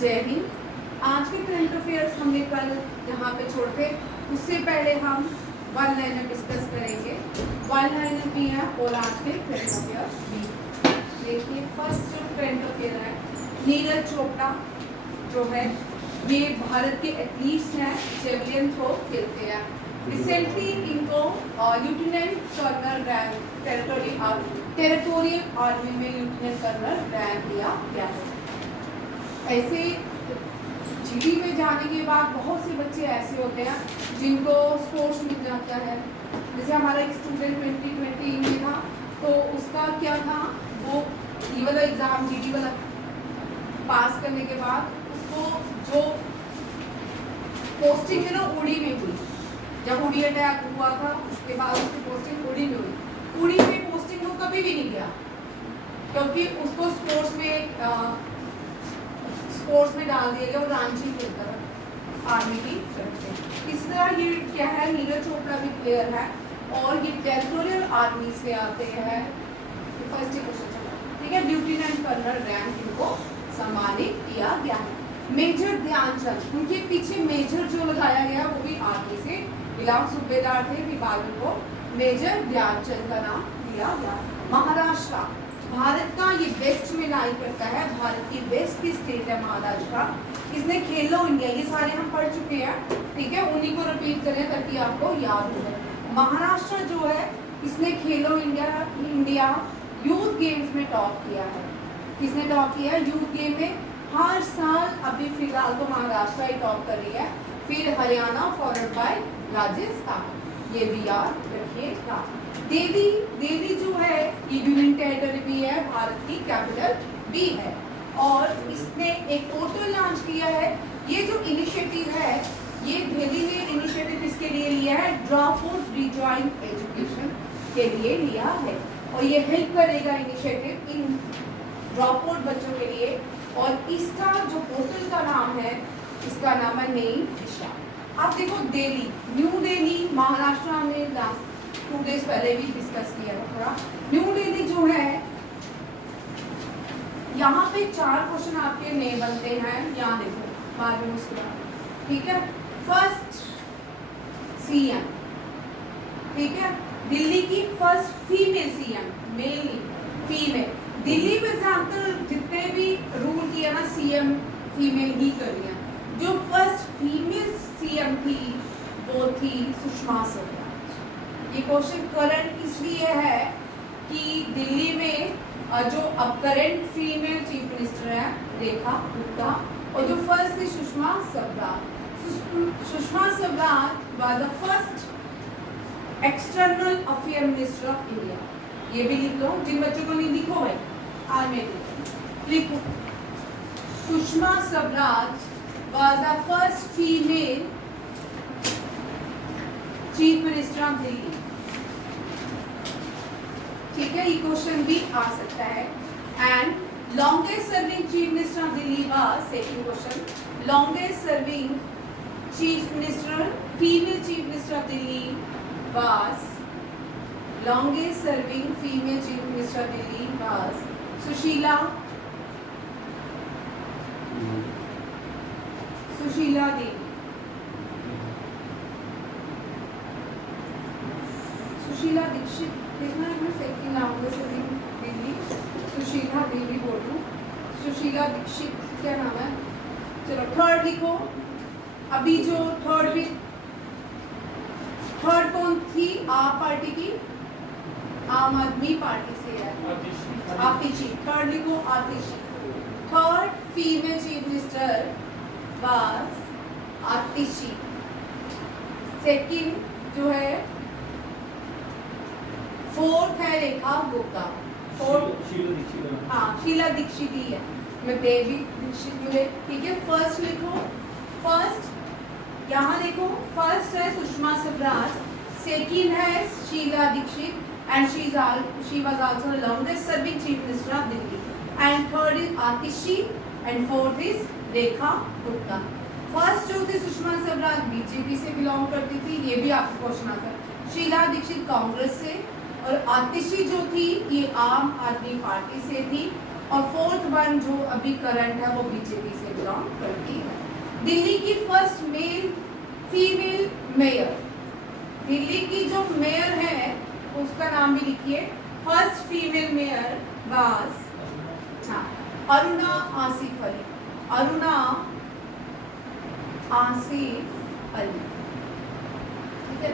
जय हिंद। आज के करंट अफेयर्स हमने कल यहाँ पे छोड़ते, उससे पहले हम वन लाइनर डिस्कस करेंगे। वन लाइनर भी है और आज के करंट अफेयर्स भी। देखिए फर्स्ट जो करंट अफेयर है, नीरज चोपड़ा जो है ये भारत के एथलीट्स हैं, जेवलिन थ्रो खेलते हैं। रिसेंटली इनको lieutenant colonel rank territorial army में लेफ्टिनेंट कर्नल रैंक दिया गया है। ऐसे जीडी में जाने के बाद बहुत से बच्चे ऐसे होते हैं जिनको स्पोर्ट्स मिल जाता है। जैसे हमारा एक स्टूडेंट 2020 में था, तो उसका क्या था, वो ये वाला एग्ज़ाम जीडी वाला पास करने के बाद उसको जो पोस्टिंग है ना उड़ी में हुई। जब उड़ी अटैक हुआ था उसके बाद उसकी पोस्टिंग उड़ी में हुई। उड़ी में पोस्टिंग वो कभी भी नहीं गया क्योंकि उसको स्पोर्ट्स में डाल दिया गया और रांची खेलता था आर्मी की तरफ से। इस तरह ये क्या है, नीरज चोपड़ा भी प्लेयर है और ये टेरिटोरियल आर्मी से आते हैं। फर्स्ट क्वेश्चन चला, ठीक है। लेफ्टिनेंट कर्नल रैंक इनको सम्मानित किया गया है। मेजर ध्यानचंद, उनके पीछे मेजर जो लगाया गया वो भी आर्मी से गुलाम सूबेदार थे, विभाग को मेजर ध्यानचंद का नाम दिया गया। महाराष्ट्र भारत का ये वेस्ट में लाई करता है, भारत की वेस्ट की स्टेट है महाराष्ट्र का। इसने खेलो इंडिया, ये सारे हम पढ़ चुके हैं, ठीक है, उन्हीं को रिपीट करें ताकि आपको याद हो जाए। महाराष्ट्र जो है इसने खेलो इंडिया यूथ गेम्स में टॉप किया है। किसने टॉप किया है यूथ गेम में? हर साल अभी फिलहाल तो महाराष्ट्र ही टॉप कर रही है, फिर हरियाणा फॉलोड बाय राजस्थान, ये भी याद रखिएगा। दिल्ली जो है ये यूनियन टेरिटरी भी है, भारत की कैपिटल भी है और इसने एक पोर्टल लॉन्च किया है। ये जो इनिशिएटिव है ये दिल्ली ने इनिशिएटिव इसके लिए लिया है, ड्रॉप आउट रिजॉइन एजुकेशन के लिए लिया है और ये हेल्प करेगा इनिशिएटिव इन ड्रॉप आउट बच्चों के लिए। और इसका जो पोर्टल का नाम है, इसका नाम है नई दिशा। आप देखो दिल्ली, न्यू दिल्ली महाराष्ट्र में लास्ट 2 डेज पहले भी डिस्कस किया था थोड़ा। न्यू दिल्ली जो है यहाँ पे 4 क्वेश्चन आपके नए बनते हैं, यहाँ देखो बाद में मुस्कुरा, ठीक है। फर्स्ट सीएम, ठीक है, दिल्ली की फर्स्ट फीमेल सीएम, मेल नहीं फीमेल। दिल्ली में ज्यादातर जितने भी रूल किया ना सीएम फीमेल ही कर दिया। जो फर्स्ट फीमेल सीएम थी वो थी सुषमा स्वराज। ये क्वेश्चन करंट इसलिए है कि दिल्ली में जो अब करंट फीमेल चीफ मिनिस्टर है रेखा गुप्ता और जो फर्स्ट थी Sushma Swaraj. Sushma Swaraj was the first external affair minister of India. ये भी लिख लो, जिन बच्चों को नहीं लिखो भाई आज में लिखो। Sushma Swaraj was the first female chief minister of Delhi, ठीक है, ये क्वेश्चन भी आ सकता है। And longest serving chief minister of Delhi was, second question, longest serving chief minister female chief minister of Delhi was, longest serving female chief minister of Delhi was Sushila Devi. Sushila Dikshit देखना है, मैं सेकंड नाम से दिल्ली सुशीला देवी बोल रही हूँ, सुशीला दीक्षित क्या नाम है। चलो थर्ड लिखो। अभी जो थर्ड कौन थी आप पार्टी की? आम आदमी पार्टी से है आतिशी। थर्ड लिखो Atishi. Third female chief minister was Atishi. Second जो है, फोर्थ है रेखा गुप्ता। हाँ शीला दीक्षित ही है, मैं देवी दीक्षित मिले, ठीक है। फर्स्ट लिखो, फर्स्ट यहाँ देखो, फर्स्ट है सुषमा स्वराज, सेकंड है Sheila Dikshit and she was also the longest serving chief minister of Delhi, and third is Atishi and fourth is Rekha Gupta। First जो थी सुषमा स्वराज बीजेपी से बिलोंग करती थी, ये भी आपको क्वेश्चन आता है। शीला दीक्षित कांग्रेस से और आतिशी जो थी ये आम आदमी पार्टी से थी। और फोर्थ वन जो अभी करंट है वो बीजेपी से बिलोंग करती है। दिल्ली की फर्स्ट फीमेल मेयर, दिल्ली की जो मेयर है उसका नाम भी लिखिए। First female mayor was Aruna Asaf Ali. Aruna Asaf Ali, ठीक है।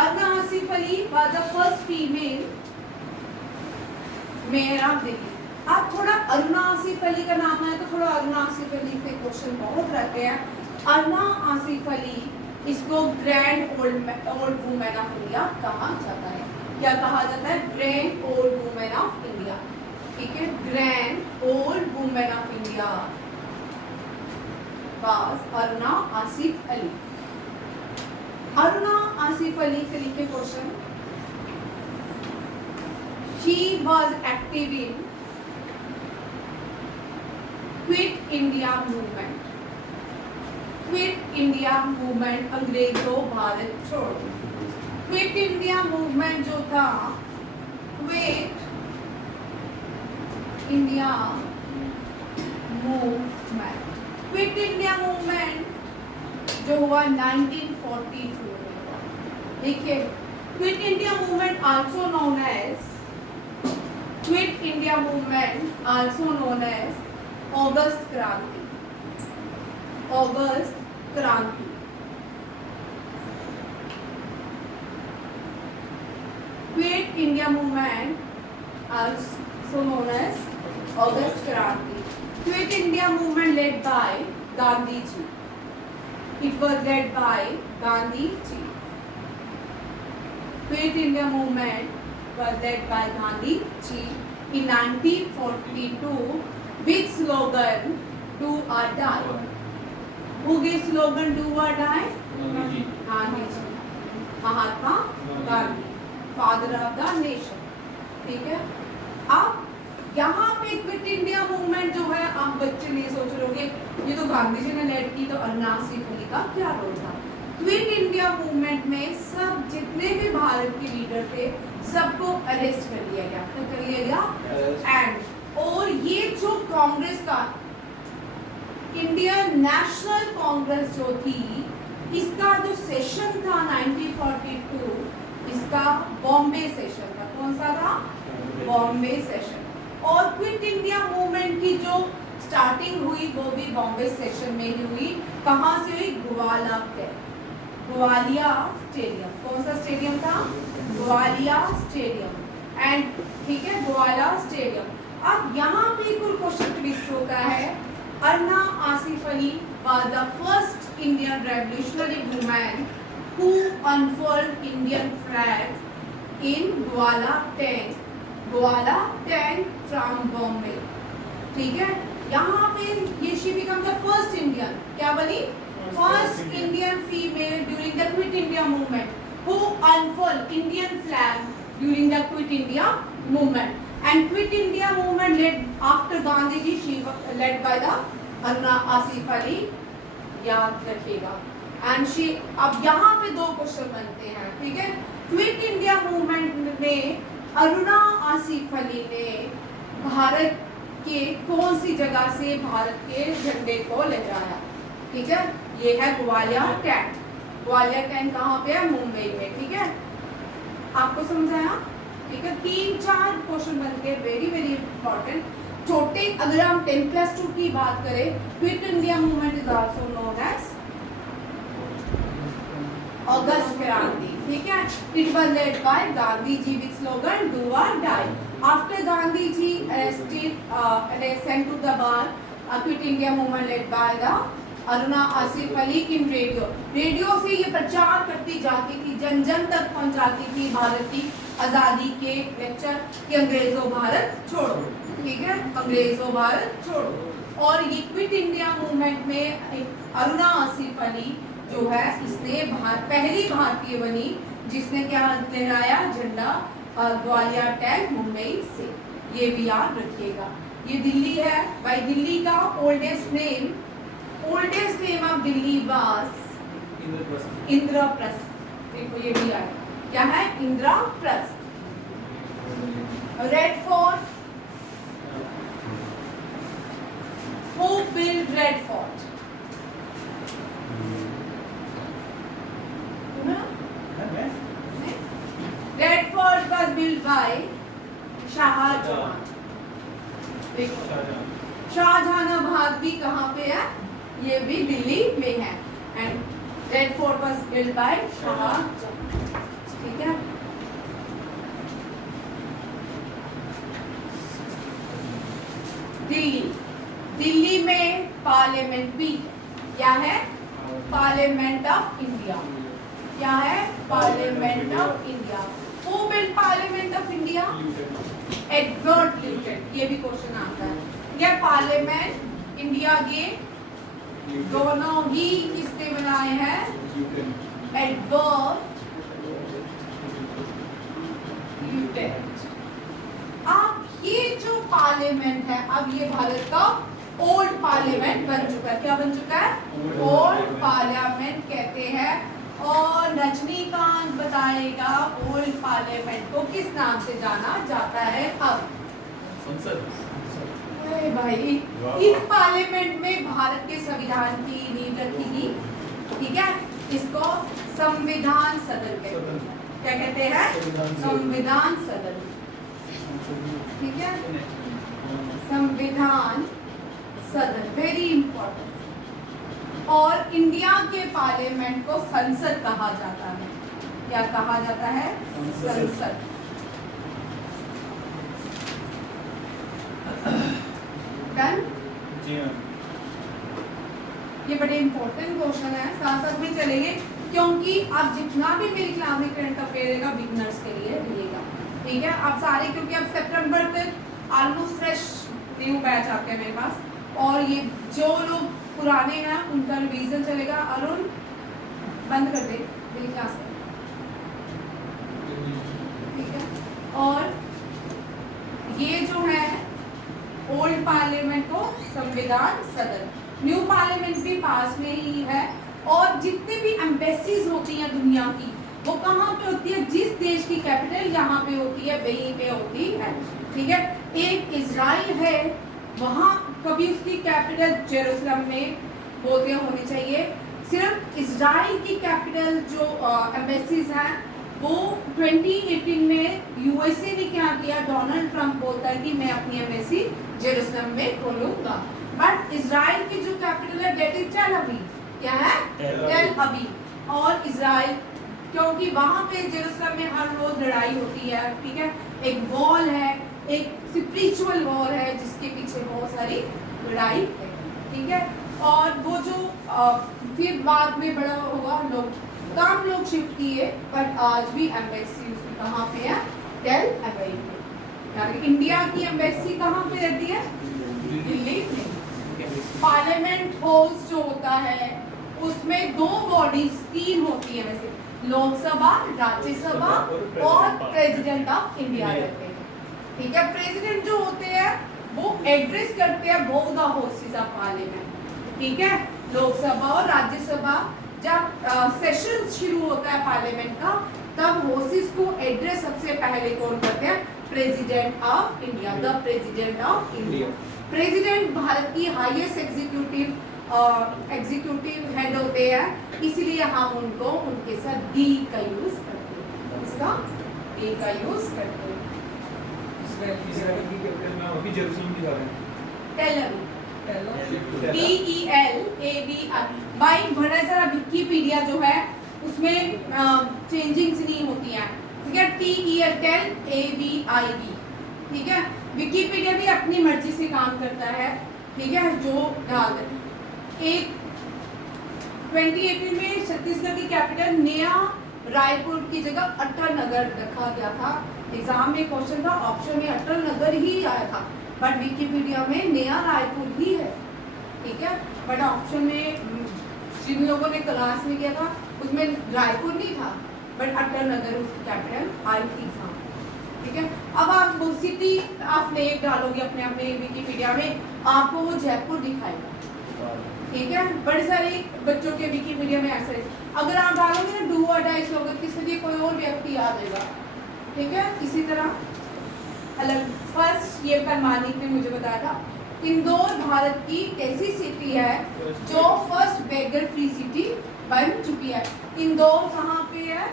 Aruna Asaf Ali was the first female mayor of Delhi. आप थोड़ा अरुणा आसिफ अली का नाम है तो थोड़ा अरुणा आसिफ अली से क्वेश्चन बहुत रहते हैं। अरुणा आसिफ अली, इसको grand old women of India कहा जाता है। क्या कहा जाता है? Grand old women of India, ठीक है। Grand old women of India was Aruna Asaf Ali. Aruna Asaf Ali से लिखे question. She was active in quit India movement. Quit India movement, अंग्रेजों भारत छोड़ो। क्विट इंडिया मूवमेंट जो था, quit India movement, quit India movement जो हुआ 1942 में। देखिए, quit India movement also known as quit India movement also known as August Kranti. August Kranti, quit India movement also known as August Kranti. Quit India movement led by Gandhi ji. It was led by Gandhi ji. Quit India movement was led by Gandhi ji in 1942 with slogan "Do or Die." Who gave slogan "Do or Die"? Gandhi ji. Mahatma Gandhi, father of the nation, ठीक है। अब यहाँ पे quit India movement जो है, आप बच्चे नहीं सोच रहे होंगे ये तो गांधी जी ने लेड की, तो अरुणा आसिफ अली का क्या रोल था? क्विट इंडिया मूवमेंट में सब जितने भी भारत के लीडर थे सबको अरेस्ट कर लिया गया। तो कर लिया गया एंड, और ये जो कांग्रेस का इंडियन नेशनल कांग्रेस जो थी, इसका जो सेशन था 1942, इसका बॉम्बे सेशन था। कौन सा था? बॉम्बे सेशन। और क्विट इंडिया मूवमेंट की जो स्टार्टिंग हुई वो भी बॉम्बे सेशन में ही हुई। कहाँ से हुई? ग्वालिया स्टेडियम। कौन सा स्टेडियम था? ग्वालिया स्टेडियम। एंड ठीक है, ग्वालिया स्टेडियम। अब यहाँ पे एक और क्वेश्चन ट्विस्ट होता है। Aruna Asaf Ali was the first Indian revolutionary woman who unfurled Indian flag in Gwala tank from Bombay, ठीक है। यहाँ पे ये she become the first Indian, क्या बनी? First Indian female during the Quit India movement who unfurled Indian flag during the Quit India movement. And Quit India movement led after Gandhi ji, she was led by the Aruna Asif Ali, याद रखिएगा। And she, अब यहाँ पे दो question बनते हैं, ठीक है। क्विट इंडिया मूवमेंट में अरुणा आसिफ अली ने भारत के कौन सी जगह से भारत के झंडे को ले जाया? ठीक है, ये है ग्वालियर टैंक। ग्वालियर टैंक कहाँ पे है? मुंबई में, ठीक है। आपको समझाया? ठीक है, 3-4 क्वेश्चन बनते हैं, वेरी वेरी इंपॉर्टेंट। छोटे, अगर हम 10+2 की बात करें, quit India movement is also known as August Kranti, ठीक है। It was led by Gandhi ji with slogan do और die. After Gandhi ji sent to the bar, quit India movement led by the Aruna Asaf Ali in radio. Radio से ये प्रचार करती जाती थी, जन जन तक पहुंचाती थी भारत की आजादी के लेक्चर कि अंग्रेजों भारत छोड़ो, ठीक है, अंग्रेजों भारत छोड़ो। और ये क्विट इंडिया मूवमेंट में अरुणा आसिफ अली जो है, इसने पहली भारतीय बनी जिसने क्या लहराया? झंडा ग्वालियर टैंक मुंबई से। ये भी याद रखिएगा। ये दिल्ली है भाई। दिल्ली का oldest name of Delhi was Indraprastha. देखो ये भी आया, क्या है? Indraprastha. Red fort Who built Red Fort? Red Fort was built by Shahjahan. देखो शाहजहानाबाद भी कहाँ पे है? ये भी दिल्ली में है। And red fort was built by Shahjahan. ठीक है। दिल्ली में पार्लियामेंट भी क्या है? Parliament of India. क्या है? Parliament of India. Who built Parliament of India? Edward Newton। ये भी क्वेश्चन आता है। यह पार्लियामेंट इंडिया के दोनों ही किसने बनाए हैं? Edward Newton. अब ये जो पार्लियामेंट है, अब ये भारत का ओल्ड पार्लियामेंट बन चुका है। क्या बन चुका है? ओल्ड पार्लियामेंट कहते हैं। और रजनीकांत बताएगा ओल्ड पार्लियामेंट को किस नाम से जाना जाता है? अब संसद। भाई इस पार्लियामेंट में भारत के संविधान की नींव रखी गई। ठीक है। इसको संविधान सदन कहते हैं। क्या कहते हैं? संविधान सदन। ठीक है। संविधान सदन वेरी इंपॉर्टेंट। और इंडिया के पार्लियामेंट को संसद कहा जाता है। क्या कहा जाता है? संसद। डन? जी हाँ। ये बड़े इंपॉर्टेंट क्वेश्चन है, साथ साथ में चलेंगे क्योंकि अब जितना भी मेरी क्लास में करंट अफेयर रहेगा बिगनर्स के लिए रहेगा। ठीक है। अब सारे, क्योंकि अब सितंबर तक ऑलमोस्ट फ्रेश न्यू बैच आते हैं मेरे पास, और ये जो लोग पुराने हैं उनका रिवीजन चलेगा। अरुण बंद कर दे मेरी क्लास में। ठीक है। और ये जो है ओल्ड पार्लियामेंट को संविधान सदन, न्यू पार्लियामेंट भी पास में ही है। और जितनी भी एम्बेसीज होती हैं दुनिया की, वो कहाँ पे होती है? जिस देश की कैपिटल यहाँ पे होती है वहीं पे होती है। ठीक है। एक इजराइल है, वहाँ कभी उसकी कैपिटल जेरूसलम में होनी चाहिए। सिर्फ इजराइल की कैपिटल जो एम्बेसीज हैं वो 2018 में यूएसए ने क्या किया? डोनाल्ड ट्रंप बोलता है कि मैं अपनी एम्बेसी जेरूसलम में खोलूंगा। बट इजराइल की जो कैपिटल है दैट इज टेल अवीव। क्या है? Tel Aviv. और इजराइल, क्योंकि वहाँ पे जेरूसलम में हर रोज लड़ाई होती है। ठीक है। एक वॉल है, एक स्पिरिचुअल वॉर है जिसके पीछे बहुत सारी लड़ाई है। ठीक है। और वो जो फिर बाद में बड़ा हुआ, लोग कम लोग शिफ्ट किए, बट आज भी एम्बेसी उसकी कहाँ पे है? टेल अवीव में। यानी इंडिया की एम्बेसी कहाँ पे रहती है? दिल्ली में। पार्लियामेंट हाउस जो होता है उसमें दो बॉडीज, तीन होती है वैसे, लोकसभा, राज्यसभा और प्रेसिडेंट ऑफ इंडिया रहते हैं। ठीक है। प्रेसिडेंट जो होते हैं वो एड्रेस करते हैं both the houses of parliament. ठीक है। लोकसभा और राज्यसभा जब सेशन शुरू होता है पार्लियामेंट का, तब हाउसेस को एड्रेस सबसे पहले कौन करते हैं? President of India, the president of India. President Bharat की हाईएस्ट एग्जीक्यूटिव हेड होते हैं, इसलिए हम उनको उनके साथ डी का यूज करते हैं। इसका डी का यूज करते हैं। Tel Aviv, TELAVI। भाई बड़ा सारा विकिपीडिया जो है उसमें चेंजिंग्स नहीं होती हैं। ठीक है। TELAVIV। ठीक है। विकिपीडिया भी अपनी मर्जी से काम करता है। ठीक है। जो डाल एक 2018 में छत्तीसगढ़ की कैपिटल नया रायपुर की जगह अटल नगर रखा गया था। एग्जाम में क्वेश्चन था, ऑप्शन में अटल नगर ही आया था, बट विकिपीडिया में नया रायपुर ही है। ठीक है। बट ऑप्शन में जिन लोगों ने क्लास में किया था उसमें रायपुर नहीं था, बट अटल नगर उसकी कैपिटल आई थी। ठीक है। अब आप सिटी आप नेम डालोगे अपने अपने विकिपीडिया में, आपको वो जयपुर दिखाएगा। ठीक है। बड़े सारे बच्चों के विकिपीडिया में ऐसे, अगर आप डालोगे ना डू और डाई स्लोगन, किसी लिए कोई और व्यक्ति आ जाएगा। ठीक है। इसी तरह अलग फर्स्ट ये परमानिक ने मुझे बताया था इंदौर भारत की ऐसी सिटी है जो फर्स्ट बेगर फ्री सिटी बन चुकी है। इंदौर कहाँ पे है?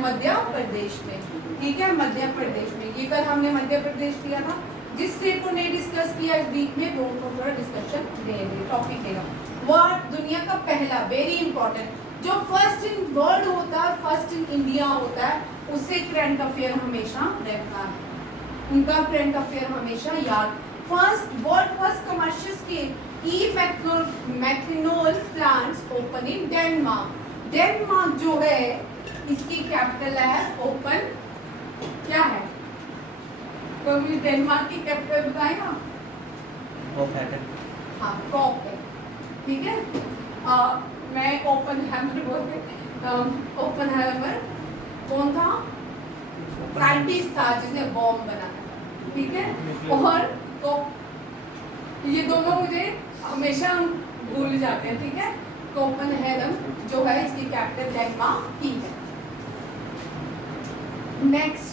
मध्य प्रदेश में, ठीक है, मध्य प्रदेश में। ये कल हमने मध्य प्रदेश किया था। जिस स्टेट को नहीं डिस्कस किया इस वीक में, वो थोड़ा डिस्कशन देंगे, टॉपिक देगा। वर्ल्ड दुनिया का पहला, वेरी इंपॉर्टेंट, जो फर्स्ट इन वर्ल्ड होता है, फर्स्ट इन इंडिया होता है, उससे करंट अफेयर हमेशा रहता है, उनका करंट अफेयर हमेशा याद। First commercial scale methanol plants open in Denmark. Denmark जो है इसकी कैपिटल है ओपन, क्या है? तो मुझे डेनमार्क की कैपिटल बताएगा? हाँ, कॉप है, ठीक है। मैं ओपन हैमर बोलते, ओपन हैमर कौन था? साइंटिस्ट था जिसने बॉम्ब बनाया, ठीक है। और ये दोनों मुझे हमेशा भूल जाते हैं, ठीक है। कोपेनहेगन जो है इसकी कैपिटल डेनमार्क की है। नेक्स्ट,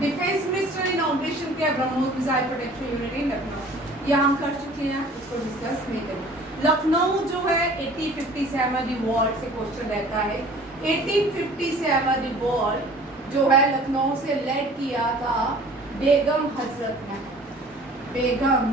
डिफेंस मिनिस्टर इनॉग्रेशन किया BrahMos missile protection unit in Lucknow. ये हम कर चुके हैं, इसको डिस्कस नहीं करेंगे। लखनऊ जो है 1857 रिवॉल्ट से क्वेश्चन रहता है। 1857 रिवॉल्ट जो है लखनऊ से लेड किया था बेगम हजरत ने, बेगम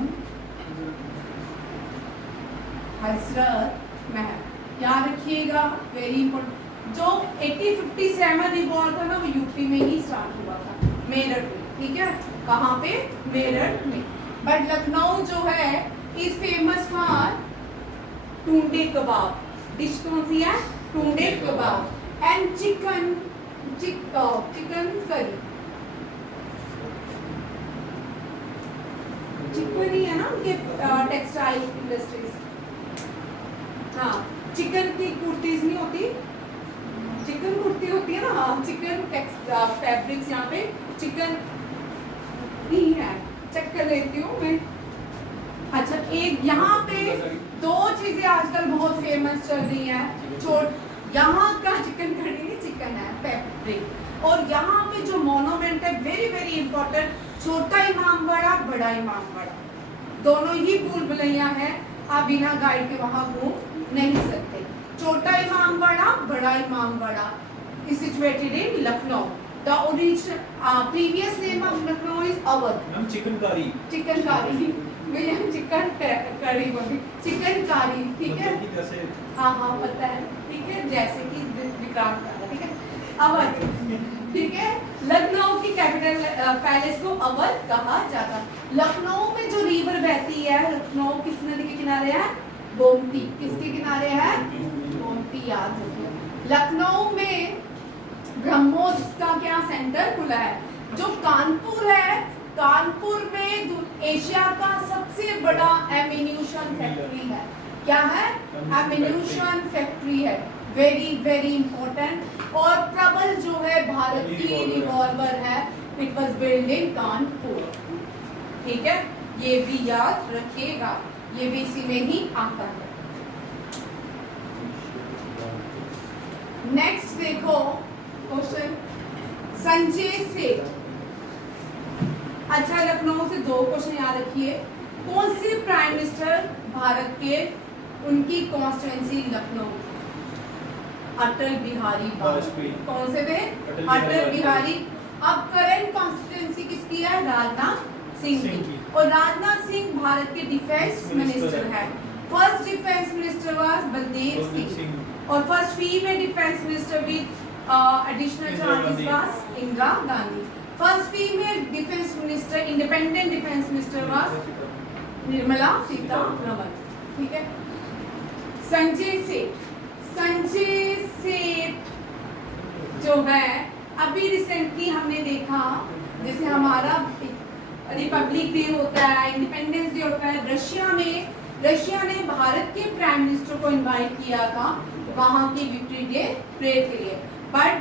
हजरत महल, याद रखिएगा, वेरी इंपॉर्टेंट। जो 1857 रिवॉल्ट था ना, वो यूपी में ही स्टार्ट हुआ था, मेरठ में, ठीक है। कहाँ पे? मेरठ में। बट लखनऊ जो है is famous for Tunday kebab. Dish कौन सी है? Tunday kebab and chicken curry. Chicken ही है ना उनके टेक्सटाइल इंडस्ट्रीज। हाँ, चिकन की कुर्तीज नहीं होती, चिकन कुर्ती होती है ना, हाँ, चिकन फैब्रिक्स, यहाँ पे चिकन ही है। चेक कर लेती हूँ मैं। अच्छा, एक यहाँ पे दो चीजें आजकल बहुत फेमस चल रही हैं। यहाँ का चिकन करी नहीं, चिकन है फैब्रिक। और यहाँ पे जो मोनोमेंट है, वेरी वेरी इंपॉर्टेंट, छोटा इमामबाड़ा, बड़ा इमामबाड़ा, दोनों ही भूल भुलैया है। आप बिना गाइड के वहां घूम नहीं सकते। छोटा इमामबाड़ा, बड़ा Imambara is situated in Lucknow. The original previous name of Lucknow is Awadh. Ma'am chicken कारी। चिकन कारी, मैं चिकन करी बोली, चिकन कारी, ठीक है। जैसे हाँ हाँ पता है, ठीक है, जैसे कि विक्रांत का, ठीक है। अवध, ठीक है। लखनऊ की कैपिटल पैलेस को अवध कहा जाता है। लखनऊ में जो रिवर बहती है, लखनऊ किस नदी के किनारे है? गोमती। किसके किनारे है? गोमती, याद रखिए। लखनऊ में ब्रह्मोस का क्या सेंटर खुला है? जो कानपुर है, कानपुर में एशिया का सबसे बड़ा एम्यूनिशन फैक्ट्री है। क्या है? एम्यूनिशन फैक्ट्री है, वेरी वेरी इंपॉर्टेंट। और प्रबल जो है भारत की रिवॉल्वर है, it was build in Kanpur, ठीक है। ये भी याद रखिएगा, ये भी इसी में ही आता है। नेक्स्ट देखो क्वेश्चन, संजय सेठ। अच्छा, लखनऊ से दो क्वेश्चन याद रखिए। कौन से प्राइम मिनिस्टर भारत के, उनकी कॉन्स्टिट्यूएंसी लखनऊ? अटल बिहारी वाजपेयी। कौन से थे? अटल बिहारी। अब करंट कॉन्स्टिट्यूएंसी किसकी है? राजनाथ सिंह की। और राजनाथ सिंह भारत के डिफेंस मिनिस्टर है। First defence minister was Baldev Singh, और first female defence minister with additional charges was Indira Gandhi. First female defence minister, independent defence minister was Nirmala Sitharaman, ठीक है। संजय सेठ, संजय सेठ जो है अभी रिसेंटली हमने देखा, जैसे हमारा रिपब्लिक डे होता है, इंडिपेंडेंस डे होता है, रशिया ने भारत के प्राइम मिनिस्टर को इनवाइट किया था वहां की विक्ट्री डे परेड के लिए। But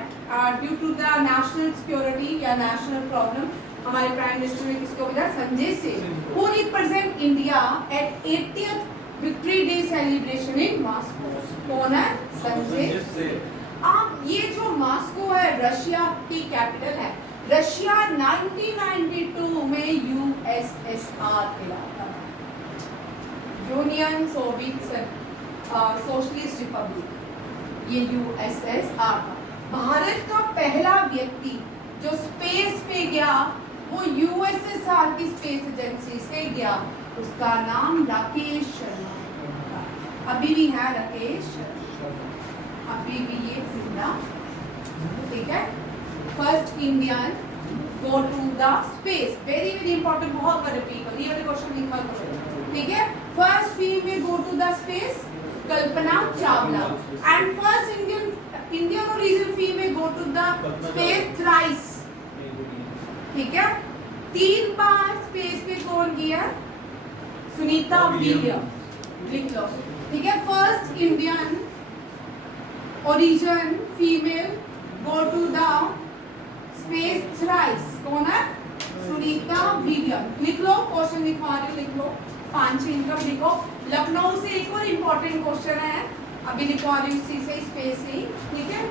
due to the national security या नेशनल प्रॉब्लम, हमारे प्राइम मिनिस्टर ने किसको भेजा? Sanjay Seth, who represent India at 80th victory day celebration in Moscow. कौन है? संजय सेठ। अब ये जो मॉस्को है रशिया की कैपिटल है, रशिया 1992 में यूएसएसआर कहलाता है, यूनियन सोशलिस्ट रिपब्लिक, ये यूएसएसआर था। भारत का पहला व्यक्ति जो स्पेस पे गया वो यूएसएसआर की स्पेस एजेंसी से गया, उसका नाम राकेश शर्मा। अभी भी है राकेश शर्मा, अभी भी ये जिंदा, ठीक है। First Indian go to the space, very very important, बहुत बड़े पीपल, ये वाले क्वेश्चन लिखा करो, ठीक है। First female go to the space Kalpana Chawla, and first Indian origin female go to the space thrice, ठीक है। 3 बार स्पेस पे कौन गया? सुनीता विलियम, लिख लो, ठीक है। First Indian origin female go to the space thrice, कौन है? सुनीता विलियम, लिख लो, क्वेश्चन लिखवा रही, लिख लो, 5 इनकम लिखो। लखनऊ से एक और इम्पोर्टेंट क्वेश्चन है, अभी लिखवा रही हूँ उसी से, स्पेस से, ठीक है।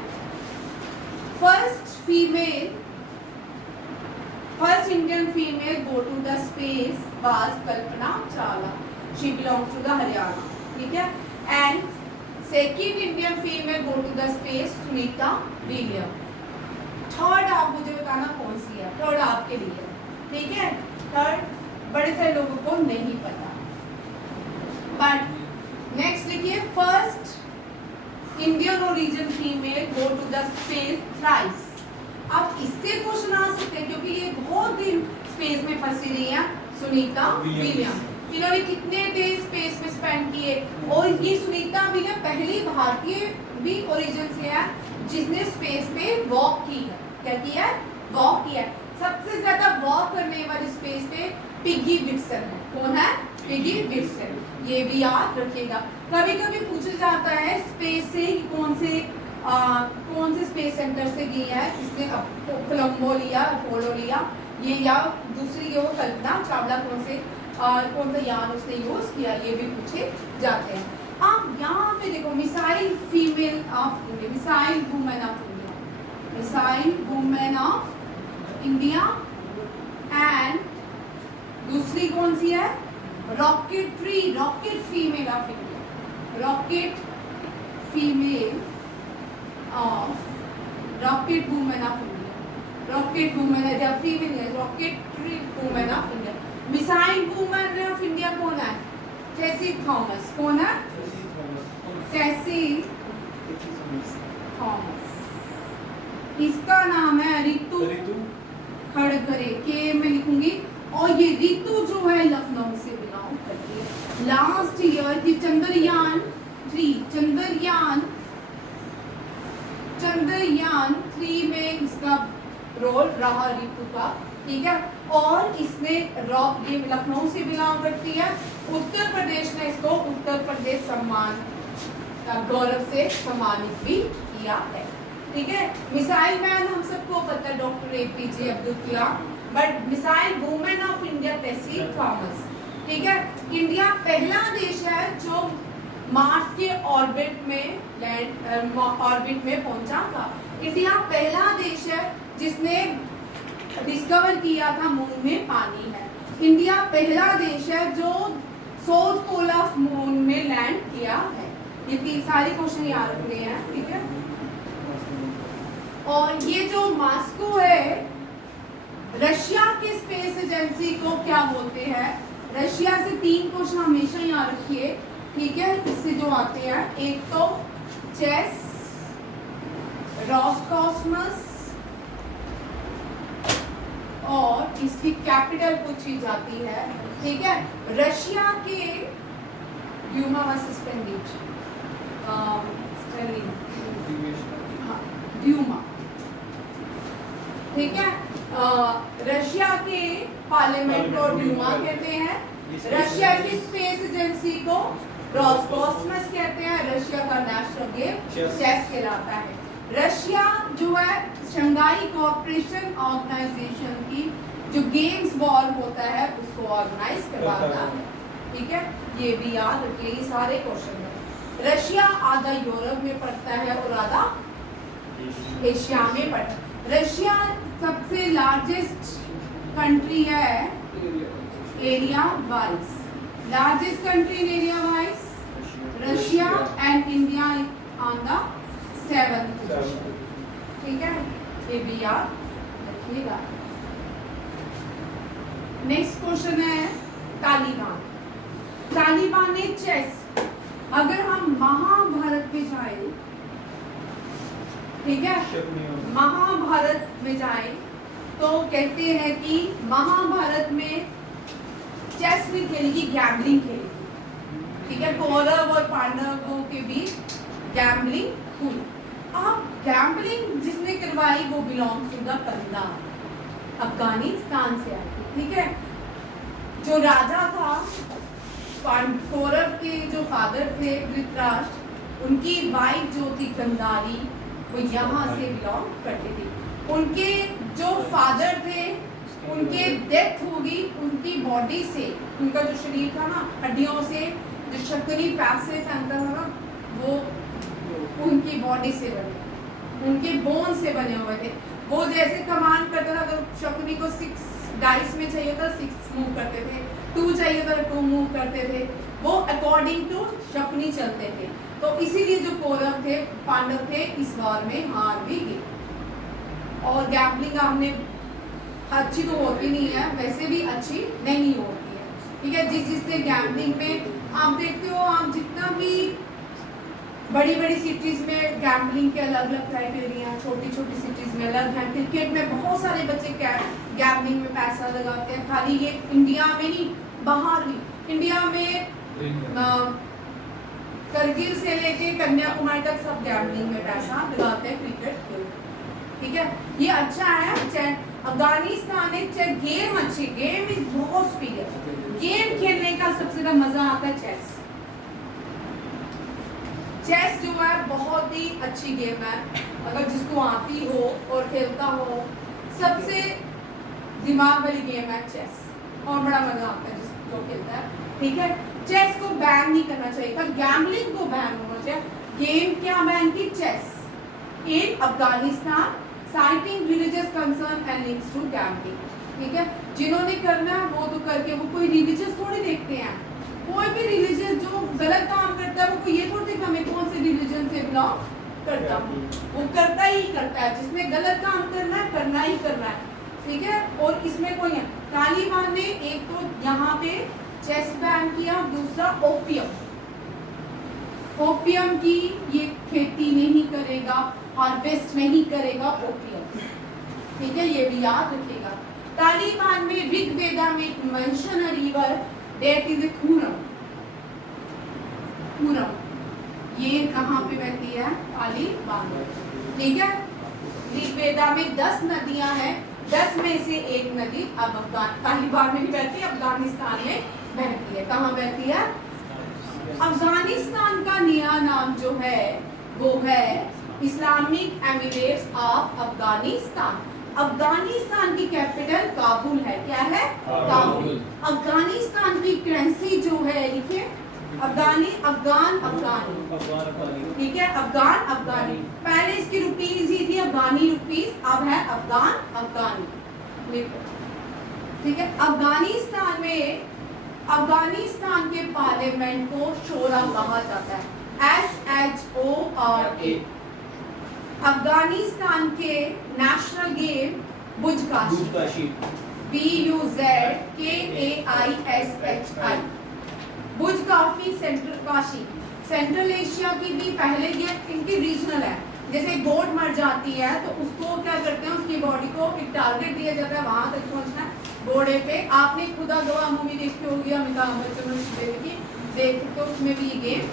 First Indian female go to the space was Kalpana Chawla, she belongs to the Haryana, ठीक है। And second Indian female go to the space Sunita William. Third आप मुझे बताना कौन सी है, थर्ड आपके लिए, ठीक है। थर्ड बड़े सारे लोगों को नहीं पता, बट नेक्स्ट लिखिए, first Indian origin female go to the space thrice. अब इससे क्वेश्चन आ सकते हैं क्योंकि ये बहुत दिन स्पेस में फंसी रही है, सुनीता विलियम, इन्होंने कितने डेज स्पेस में स्पेंड किए, और ये सुनीता विलियम पहली भारतीय भी ओरिजिन से है जिसने स्पेस पे वॉक की है। क्या किया है? वॉक किया है। सबसे ज्यादा वॉक करने वाली स्पेस पे पिगी विल्सन है, कौन है? पिगी विल्सन, ये भी याद रखिएगा। कभी कभी पूछा जाता है स्पेस से कौन से स्पेस सेंटर से गई है, इसने कोलंबो लिया, अपोलो लिया, ये या दूसरी वो कल्पना चावला कौन सा यान उसने यूज किया, ये भी पूछे जाते हैं। अब यहाँ पे देखो, missile female of India, missile women of India, missile women of India, and दूसरी कौन सी है? Rocketry, rocket female of India, rocket female rocket women of India, rocket women है जब फीमेल है, rocketry women of India. Missile women of India कौन है? टेसी थॉमस, कौन है? टेसी थॉमस, इसका नाम है रितु खड़गरे, के मैं लिखूंगी, और ये रितु जो है लखनऊ से बिलोंग करती है। लास्ट ईयर की चंद्रयान 3 में इसका रोल रहा रितु का, ठीक है। और इसने ये लखनऊ से बिलोंग करती है। उत्तर प्रदेश ने इसको उत्तर प्रदेश सम्मान गौरव से सम्मानित भी किया है, ठीक है। मिसाइल मैन हम सबको पता है doctor APJ Abdul Kalam, but missile women of India Tessy Thomas, ठीक है। इंडिया पहला देश है जो मार्स के ऑर्बिट में पहुंचा था। इंडिया पहला देश है जिसने डिस्कवर किया था मून में पानी है। इंडिया पहला देश है जो साउथ पोल ऑफ मून में लैंड किया है। ये 3 सारे क्वेश्चन याद रखने हैं, ठीक है। और ये जो मॉस्को है, रशिया के स्पेस एजेंसी को क्या बोलते हैं? रशिया से 3 क्वेश्चन हमेशा याद रखिए, ठीक है। इससे जो आते हैं, एक तो चेस, रोसकॉस्मोस, और इसकी कैपिटल पूछी जाती है, ठीक है। रशिया के ड्यूमा व सस्पेंडेड, ड्यूमा, ठीक है। रशिया के पार्लियामेंट को ड्यूमा कहते हैं, रशिया की स्पेस एजेंसी को रोसकॉस्मोस कहते हैं, रशिया का नेशनल गेम चेस कहलाता है। रशिया जो है शंघाई कोऑपरेशन ऑर्गेनाइजेशन की जो गेम्स बॉल होता है उसको ऑर्गेनाइज करवाता है, ठीक है। ये भी याद रखिए, ये सारे क्वेश्चन है। रशिया आधा यूरोप में पड़ता है और आधा एशिया में पड़ता है। रशिया सबसे लार्जेस्ट कंट्री है area wise, largest country in area wise Russia and India on the 7th position. ठीक है, ये भी याद रखिएगा। नेक्स्ट क्वेश्चन है तालिबान। तालिबान ने चेस, अगर हम महाभारत में जाए, ठीक है, महाभारत में जाए तो कहते हैं कि महाभारत में चेस भी खेलेगी, गैम्बलिंग खेलेगी। ठीक है, कौरव और पांडवों के बीच गैम्बलिंग हुई। अब गैम्बलिंग जिसने करवाई वो belong to the Kandahar, Afghanistan से आई। ठीक है, जो राजा था, कौरव के जो फादर थे धृतराष्ट्र, उनकी वाइफ जो थी कंधारी, वो यहाँ से बिलोंग करती थी। उनके जो फादर थे उनके डेथ होगी, उनकी बॉडी से, उनका जो शरीर था ना, हड्डियों से जो शक्करी पैसे फैलता था ना, वो उनकी बॉडी से बने, उनके बोन से बने हुए थे। वो जैसे कमांड करता था, अगर शकुनी को 6 डाइस में चाहिए था 6 मूव करते थे, 2 चाहिए था 2 मूव करते थे। वो अकॉर्डिंग टू शकुनी चलते थे। तो इसीलिए जो कौरव थे, पांडव थे, इस वार में हार भी गए। और गैम्बलिंग हमने अच्छी तो होती नहीं है, वैसे भी अच्छी नहीं होती है। ठीक है, जिसने गैम्बलिंग में आप देखते हो, आप जितना भी बड़ी बड़ी सिटीज में गैम्बलिंग के अलग अलग क्राइटेरिया, छोटी छोटी सिटीज में अलग हैं। क्रिकेट में बहुत सारे बच्चे गैम्बलिंग में पैसा लगाते हैं। खाली ये इंडिया में नहीं, बाहर भी। इंडिया में करगिल से लेके कन्याकुमारी तक सब गैम्बलिंग में पैसा लगाते हैं क्रिकेट के। ठीक है, ये अच्छा है। अफगानिस्तान में गेम अच्छी, गेम इज बहुत सुपीरियर। गेम खेलने का सबसे ज्यादा मजा आता है चेस। चेस जो है बहुत ही अच्छी गेम है, अगर जिसको आती हो और खेलता हो, सबसे दिमाग वाली गेम है चेस, और बड़ा मजा आता है जिसको खेलता है। ठीक है, चेस को बैन नहीं करना चाहिए था, गैम्बलिंग को बैन होना चाहिए। गेम क्या बैन की? Chess in Afghanistan, citing religious concern and links to gambling. ठीक है, जिन्होंने करना है वो तो करके, वो कोई रिलीजियस थोड़ी देखते हैं। कोई भी रिलीजियस जो गलत काम करता है, वो कोई ये थोड़ी देखता मैं कौन से रिलीजन से बिलोंग करता हूँ, वो करता ही करता है। जिसने गलत काम करना है, करना ही करना है। ठीक है, और इसमें कोई है। तालिबान ने एक तो यहाँ पे चेस बैन किया, दूसरा ओपियम, ओपियम की ये खेती नहीं करेगा, हार्वेस्ट नहीं करेगा ओपियम। ठीक है, ये भी याद रखिएगा। तालिबान में ऋग्वेदा में एक मेंशन है river, that is a Khurram. Khurram ये कहाँ पे बहती है? तालिबान। ठीक है, ऋग्वेदा में 10 नदियां हैं, 10 में से एक नदी अब तालिबान में भी बहती है, अफगानिस्तान में बहती है। कहाँ बहती है? अफगानिस्तान का नया नाम जो है वो है Islamic Emirates of Afghanistan. Afghanistan की कैपिटल काबुल है। क्या है? काबुल। अफगानिस्तान की करेंसी जो है, लिखिए, अफगानी, ठीक है, अफगानी। पहले इसकी रुपीज ही थी अफगानी रुपीज, अब है अफगानी। ठीक है, अफगानिस्तान में अफगानिस्तान के पार्लियामेंट को शोरा कहा जाता है, SHORA। अफगानिस्तान के national game buzkashi, BUZKAISHI। Buzkashi central Asia की भी पहले ये इनकी रीजनल है। जैसे गोट मर जाती है तो उसको क्या करते हैं, उसकी बॉडी को एक टारगेट दिया जाता है, वहां तक पहुंचना है घोड़े पे। आपने खुदा गवाह मूवी देखी होगी, अमिताभ बच्चन ने देखी, तो उसमें भी ये गेम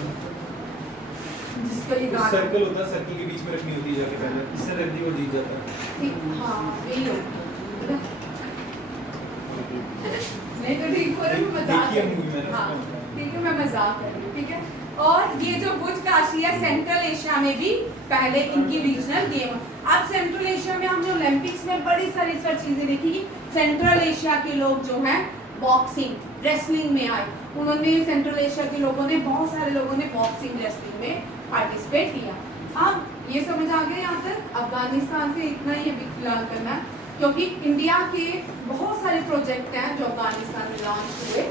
जिसका ये सर्कल होता है, सर्कल के बीच में रखनी होती है जाके, पहले इससे रख दी वो जीत जाता है। ठीक, हाँ यही होता है। नहीं तो ठीक हो रहा है, मजाक कर रही हूँ। हाँ ठीक है, मैं मजाक कर रही हूँ। ठीक है, और ये जो बुजकाशी है सेंट्रल एशिया में भी पहले इनकी रीजनल गेम। अब सेंट्रल एशिया में हमने ओलंपिक्स में बड़ी सारी चीजें देखी कि सेंट्रल एशिया के लोग जो हैं बॉक्सिंग, रेसलिंग में आए। उन्होंने सेंट्रल एशिया के लोगों ने, बहुत सारे लोगों ने बॉक्सिंग, रेसलिंग में पार्टिसिपेट किया। अब ये समझ आ गया यहाँ तक। अफगानिस्तान से इतना ही अभी फिलहाल करना है, क्योंकि इंडिया के बहुत सारे प्रोजेक्ट हैं जो अफगानिस्तान में लॉन्च हुए।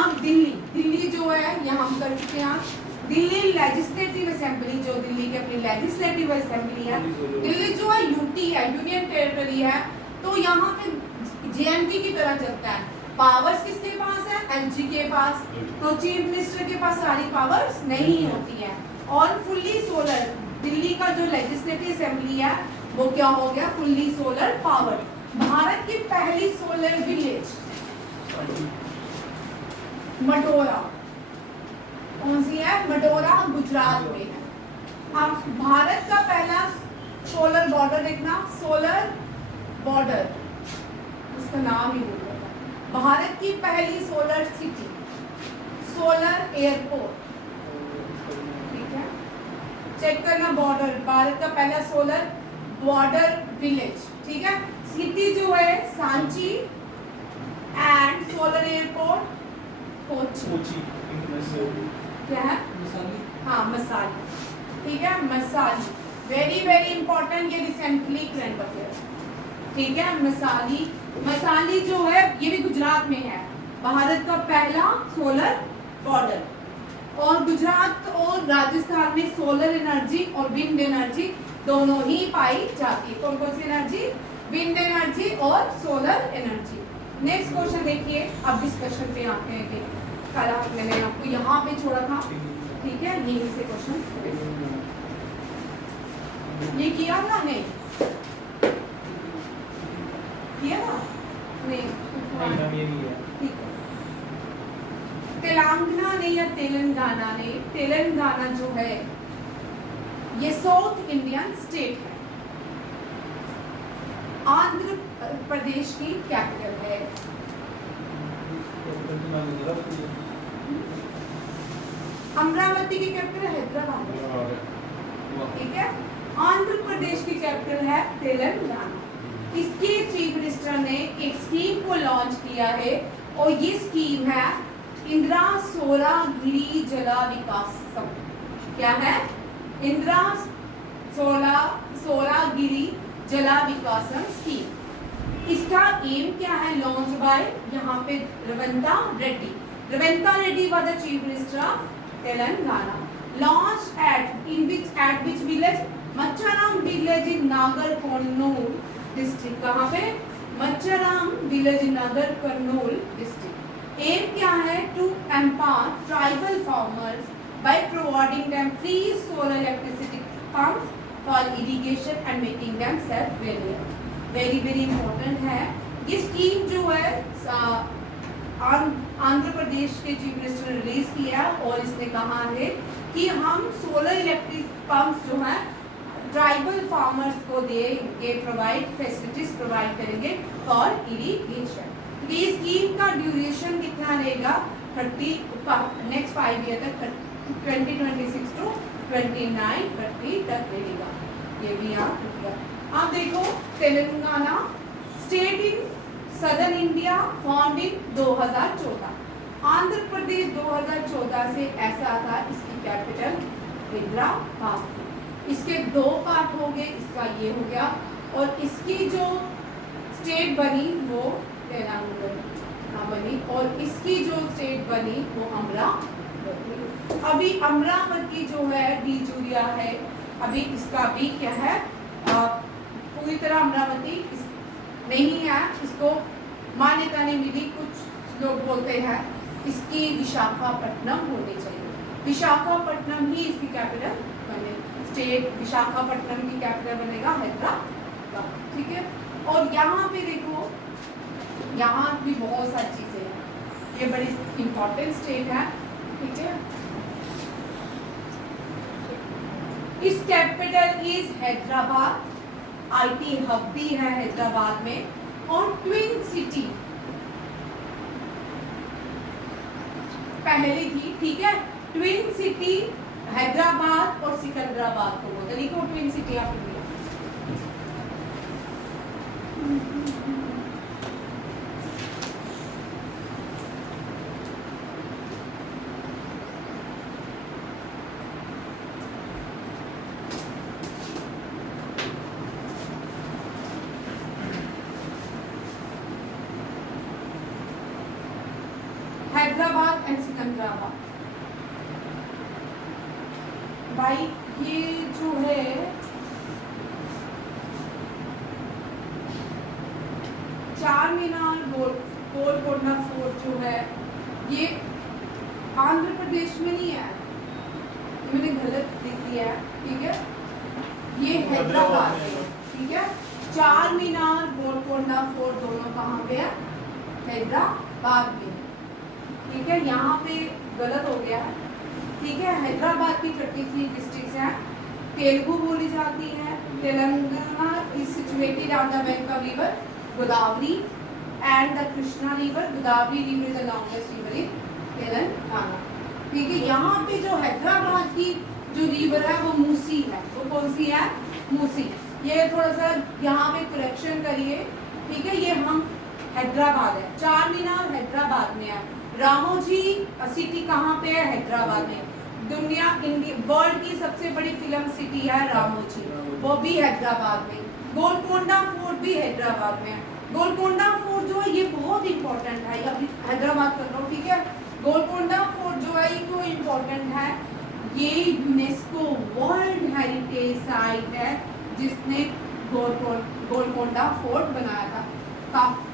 अब दिल्ली जो है ये हम कर चुके हैं। दिल्ली लेजिस्लेटिव असेंबली, जो दिल्ली की अपनी लेजिस्लेटिव असेंबली है, दिल्ली जो है यूटी है, यूनियन टेरिटरी है, तो यहाँ पे जेएनटी की तरह चलता है। पावर्स किसके पास है? एमजी के पास। तो चीफ मिनिस्टर के पास सारी पावर्स नहीं होती है। और फुल्ली सोलर, दिल्ली का जो लेजिस्लेटिव असेंबली है वो क्या हो गया? Fully solar power. भारत की पहली सोलर विलेज मडोरा, कौन सी है? मडोरा, गुजरात में है। अब भारत का पहला सोलर बॉर्डर देखना, सोलर बॉर्डर, उसका नाम ही बोल रहा था। भारत की पहली सोलर सिटी, सोलर एयरपोर्ट, ठीक है, चेक करना बॉर्डर, भारत का पहला सोलर बॉर्डर विलेज, ठीक है। सिटी जो है Sanchi and solar airport Kochi, क्या है? हाँ, मसाली, ठीक है, मसाली, वेरी वेरी इंपॉर्टेंट, ये रिसेंटली करंट अफेयर, ठीक है। मसाली जो है ये भी गुजरात में है, भारत का पहला सोलर बॉर्डर। और गुजरात और राजस्थान में सोलर एनर्जी और विंड एनर्जी दोनों ही पाई जाती है। कौन कौन सी एनर्जी? विंड एनर्जी और सोलर एनर्जी। नेक्स्ट क्वेश्चन देखिए, अब डिस्कशन पे आते हैं कि कल मैंने आपको यहाँ पे छोड़ा था, ठीक है, यहीं से क्वेश्चन ये किया था, नहीं किया था, नहीं, ठीक है। तेलंगाना ने या तेलंगाना जो है ये साउथ इंडियन स्टेट है, आंध्र प्रदेश की कैपिटल है। अमरावती की कैपिटल हैदराबाद, ठीक है। आंध्र प्रदेश की कैपिटल है तेलंगाना। इसके चीफ मिनिस्टर ने एक स्कीम को लॉन्च किया है और ये स्कीम है इंदिरा सौरागिरी जला विकासम। क्या है? इंदिरा सौरागिरी जला विकासम स्कीम। इसका एम क्या है? लॉन्च बाय यहाँ पे Revanth Reddy was the chief minister of Telangana. Launch at which village? Macharam village in Nagarkurnool district. कहाँ पे? मच्चाराम village in Nagarkurnool district. M क्या है? To empower tribal farmers by providing them free solar electricity pumps for irrigation and making them self reliable. Very very important है ये scheme जो है, आंध्र प्रदेश के chief minister ने रिलीज किया और इसने कहा है कि हम सोलर इलेक्ट्रिक पंप्स जो है ट्राइबल फार्मर्स को देंगे, फैसिलिटीज प्रोवाइड करेंगे फॉर इरिगेशन। ये स्कीम का ड्यूरेशन कितना रहेगा? 30 नेक्स्ट 5 ईयर तक, 2026 टू 29-30 तक रहेगा। ये भी आप रखिएगा। आप देखो, Telangana state in southern India, found in 2014। Andhra Pradesh 2014 से ऐसा था, इसकी कैपिटल हैदराबाद। इसके 2 पार्ट हो गए, इसका ये हो गया, और इसकी जो स्टेट बनी वो तेलंगाना बनी, और इसकी जो स्टेट बनी वो अमरावती। अभी अमरावती जो है डीजूरिया है, अभी इसका भी क्या है, पूरी तरह अमरावती नहीं है, इसको मान्यता नहीं मिली। कुछ लोग बोलते हैं इसकी विशाखापट्टनम होनी चाहिए, विशाखापट्टनम ही इसकी कैपिटल बने। स्टेट विशाखापट्टनम की कैपिटल बनेगा हैदराबाद, ठीक है। और यहाँ पे देखो, यहाँ भी बहुत सारी चीजें हैं, ये बड़ी इंपॉर्टेंट स्टेट है, ठीक है। इस capital is Hyderabad, IT hub भी है हैदराबाद में, और ट्विन सिटी पहले थी, ठीक है। ट्विन सिटी हैदराबाद और सिकंदराबाद को बोलते, लिखो twin city of India. And Secunderabad. भाई ये जो है चार मीनार, गोलकोंडा फोर्ट जो है ये आंध्र प्रदेश में नहीं है, मैंने गलत लिख दिया है, ठीक है, ये हैदराबाद में है, ठीक है। चार मीनार, गोलकोंडा फोर्ट दोनों कहाँ पे है? हैदराबाद में, ठीक है। यहाँ पे गलत हो गया है, ठीक है। हैदराबाद की 33 डिस्ट्रिक्ट्स हैं, तेलुगु बोली जाती है। Telangana is situated on the bank of river Godavari and the Krishna river. Godavari river is the longest river in Telangana, ठीक है। यहाँ पे जो हैदराबाद की जो रिवर है वो मूसी है। वो कौन सी है? मूसी। ये थोड़ा सा यहाँ पे करेक्शन करिए, ठीक है। ये हम हैदराबाद है, चार मीनार हैदराबाद में है। रामोजी सिटी कहाँ पे है? हैदराबाद में। दुनिया वर्ल्ड की सबसे बड़ी फिल्म सिटी है रामोजी, वो भी हैदराबाद में। गोलकोंडा फोर्ट भी हैदराबाद में है। गोलकोंडा फोर्ट जो है ये बहुत इंपॉर्टेंट है, अभी हैदराबाद कर लो, ठीक है। गोलकोंडा फोर्ट जो है ये क्यों इंपॉर्टेंट है? ये यूनेस्को वर्ल्ड हेरिटेज साइट है जिसने गोलकोंडा फोर्ट बनाया था, काकतीयास,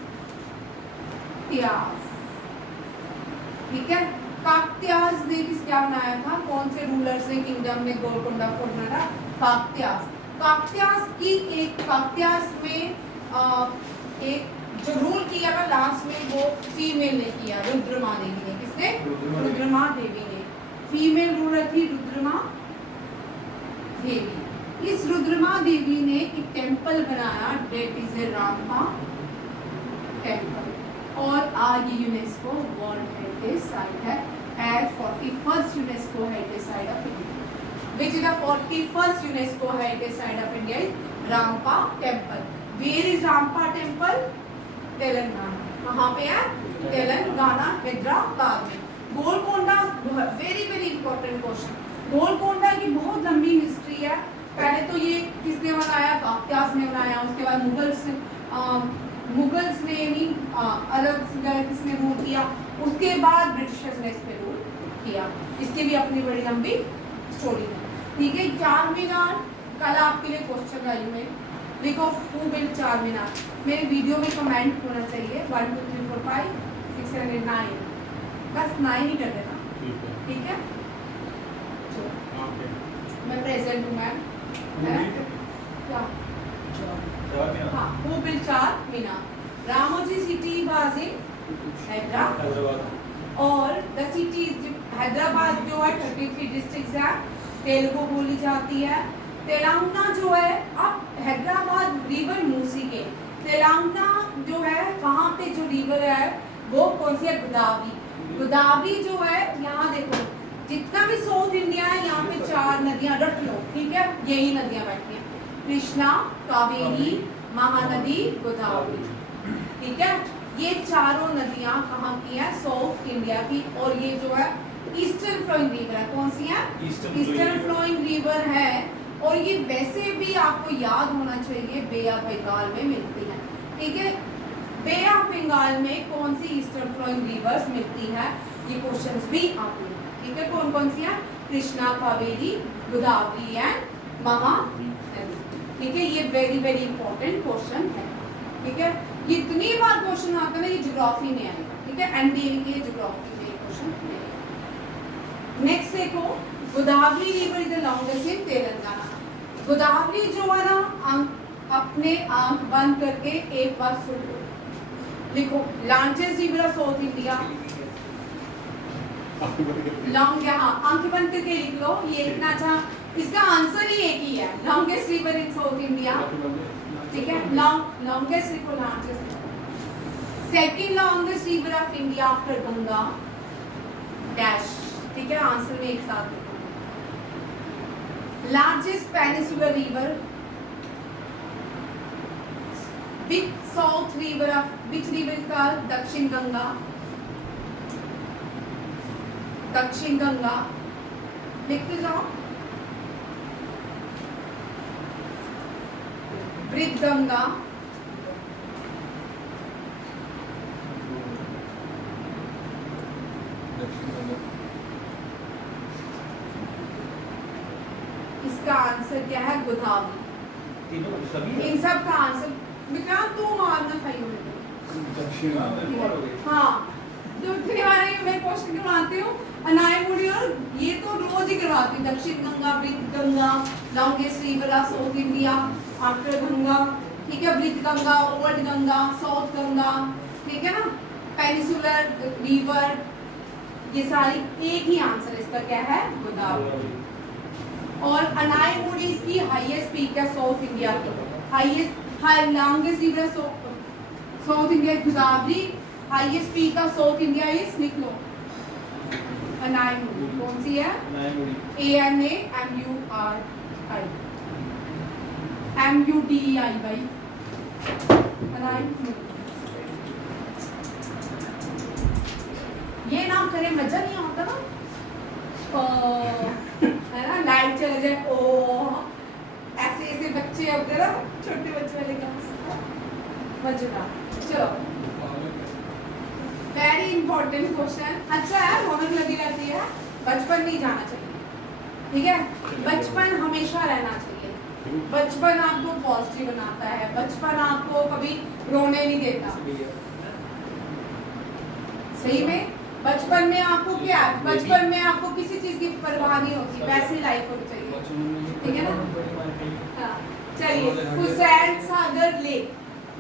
ठीक है। काकतीयास ने क्या बनाया था? कौन से रूलर्स ने किंगडम में गोलकोंडा फोर्ट बनाया था? काकतीयास। काकतीयास की काकतीयास में एक जो रूल किया था लास्ट में वो फीमेल ने किया, रुद्रमा देवी ने। किसने? रुद्रमा देवी ने। फीमेल रूलर थी रुद्रमा देवी। इस रुद्रमा देवी ने एक टेंपल बनाया, that is a Rampa temple, और आज ये यूनेस्को वर्ल्ड हेरिटेज साइट है as 41st UNESCO heritage site of India. Which is the 41st UNESCO heritage site of India is Rampa temple. Where is Rampa temple? Telangana. कहाँ पे है? तेलंगाना, हैदराबाद में। Golconda very very important question. Golconda की बहुत लंबी हिस्ट्री है। पहले तो ये किसने बनाया? काकतीयास ने बनाया। उसके बाद मुगल्स ने नहीं, अरब किसने रूल किया? उसके बाद ब्रिटिशर्स ने इस पे रूल किया। इसकी भी अपनी बड़ी लंबी स्टोरी है, ठीक है। चार मीनार कल आपके लिए क्वेश्चन आई में देखो, हु बिल्ड चार मीनार? मेरे वीडियो में कमेंट होना चाहिए 1 2 3 4 5 6 7 8 9, बस 9 ही कर देना, ठीक है। मैं प्रेजेंट हूँ मैम, क्या? हाँ, who build Charminar? Ramoji city was in Hyderabad, और द सिटी हैदराबाद जो है 33 डिस्ट्रिक्ट्स है, तेलुगु बोली जाती है। तेलंगाना जो है, अब हैदराबाद रिवर मूसी के, तेलंगाना जो है वहाँ पे जो रिवर है वो कौन सी है? गोदावरी। गोदावरी जो है, यहाँ देखो जितना भी साउथ इंडिया है यहाँ पे चार नदियाँ रट लो, ठीक है। यही नदियाँ बैठी हैं, कृष्णा, कावेरी, महानदी, गोदावरी, ठीक है। ये चारों नदियाँ कहाँ की है? साउथ इंडिया की। और ये जो है ईस्टर्न फ्लोइंग रिवर है। कौन सी है? ईस्टर्न फ्लोइंग रिवर है। और ये वैसे भी आपको याद होना चाहिए बे ऑफ बंगाल में मिलती है, ठीक है। बे ऑफ बंगाल में कौन सी ईस्टर्न फ्लोइंग रिवर्स मिलती है? ये क्वेश्चंस भी आते हैं, ठीक है। कौन कौन सी है? कृष्णा, कावेरी, गोदावरी एंड महानदी, ठीक है। ये वेरी वेरी इंपॉर्टेंट क्वेश्चन है, ठीक है। इतनी बार क्वेश्चन आता है ना, ये ज्योग्राफी में आएगा, ठीक है। एनडीए के ज्योग्राफी में क्वेश्चन आएगा। नेक्स्ट देखो, Godavari river is the longest in Telangana. Godavari जो है ना, अपने आंख बंद करके एक बार सुन लो, लिखो largest river of south India. Long, यहाँ आंखें बंद करके लिख लो, ये इतना अच्छा, इसका आंसर ही एक ही है, longest river in south India, ठीक है। लॉन्गेस्ट लिखो, largest. Second longest river of India after Ganga dash, ठीक है। आंसर में एक साथ लिखो। Largest peninsular river, which south river of which river is called? दक्षिण गंगा, दक्षिण गंगा लिखते जाओ। वृद्ध गंगा, इसका आंसर क्या है? गोदावरी। तीनों सभी है? इन सब का आंसर बेटा तू मारना खाई हो दक्षिण हाँ मेरे को मार हो गई। हाँ दूसरी बार मैं क्वेश्चन करवाती हूँ अनायमुड़ी, और ये तो रोज ही करवाती हूँ। दक्षिण गंगा, वृद्ध Ganga, longest river of south India after Ganga, ठीक है, वृद्ध गंगा, ओल्ड गंगा, साउथ गंगा, ठीक है ना, पेनिसुलर रिवर, ये सारी एक ही आंसर इसका क्या है? गोदावरी। और अनायमुड़ी इसकी हाईएस्ट पीक है साउथ इंडिया की, highest longest river south India Godavari, highest peak of south India is, लिख लो अनायमुड़ी। कौन सी है? ANAMURI भाई, अनायमुड़ी। ये नाम करे मजा नहीं आता ना, है ना, लाइट चले जाए ओ, ऐसे ऐसे बच्चे होते ना, छोटे बच्चे वाले का मजेदार। चलो वेरी इंपॉर्टेंट क्वेश्चन। अच्छा है, रौनक लगी रहती है, बचपन नहीं जाना चाहिए, ठीक है, बचपन हमेशा रहना चाहिए। बचपन आपको पॉजिटिव बनाता है, बचपन आपको कभी रोने नहीं देता। सही में बचपन में आपको क्या, बचपन में आपको किसी चीज की परवाह नहीं होती, वैसी लाइफ होनी चाहिए, ठीक है ना। हाँ, चलिए Hussain Sagar lake,